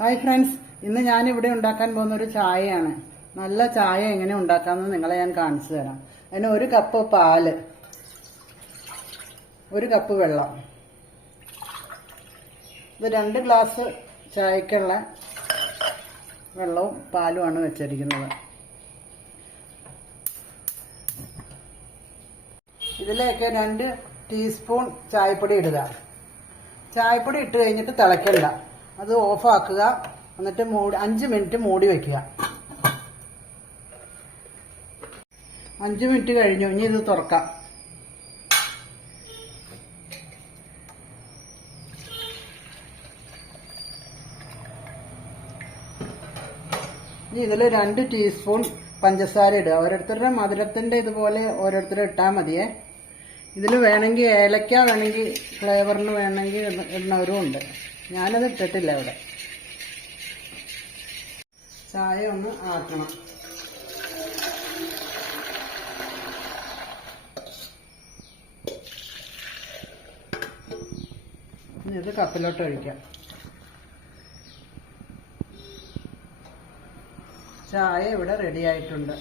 Hi friends, ഇന്ന് ഞാനിവിടെ ഉണ്ടാക്കാൻ പോകുന്ന ഒരു ചായയാണ്. നല്ല ചായ എങ്ങനെ ഉണ്ടാക്കാമെന്ന് നിങ്ങളെ ഞാൻ കാണിച്ചു തരാം. അതിന് 1 കപ്പ് പാല്, 1 കപ്പ് വെള്ളം, ഇത് 2 ഗ്ലാസ് ചായക്കുള്ള വെള്ളവും പാലുമാണ് വെച്ചിരിക്കുന്നത്. ഇതിലേക്ക് 2 ടീസ്പൂൺ ചായപ്പൊടി ഇടുക. ചായപ്പൊടി ഇട്ട് കഴിഞ്ഞിട്ട് തിളയ്ക്കണ്ട, അത് ഓഫാക്കുക. എന്നിട്ട് 5 മിനിറ്റ് മൂടി വയ്ക്കുക. 5 മിനിറ്റ് കഴിഞ്ഞു. ഇനി ഇത് തുറക്കാം. ഇനി ഇതിൽ 2 ടീസ്പൂൺ പഞ്ചസാര ഇടുക. ഓരോരുത്തരുടെ മധുരത്തിന്റെ ഇതുപോലെ ഓരോരുത്തരും ഇട്ടാൽ മതിയേ. ഇതിൽ വേണമെങ്കിൽ ഏലക്ക വേണമെങ്കിൽ ഫ്ലേവറിന് വേണമെങ്കിൽ ഇടുന്നവരും ഉണ്ട്. ഞാനത് ഇട്ടിട്ടില്ല. ഇവിടെ ചായ ഒന്ന് ആക്കണം. ഇത് കപ്പിലോട്ട് ഒഴിക്കാം. ചായ ഇവിടെ റെഡി ആയിട്ടുണ്ട്.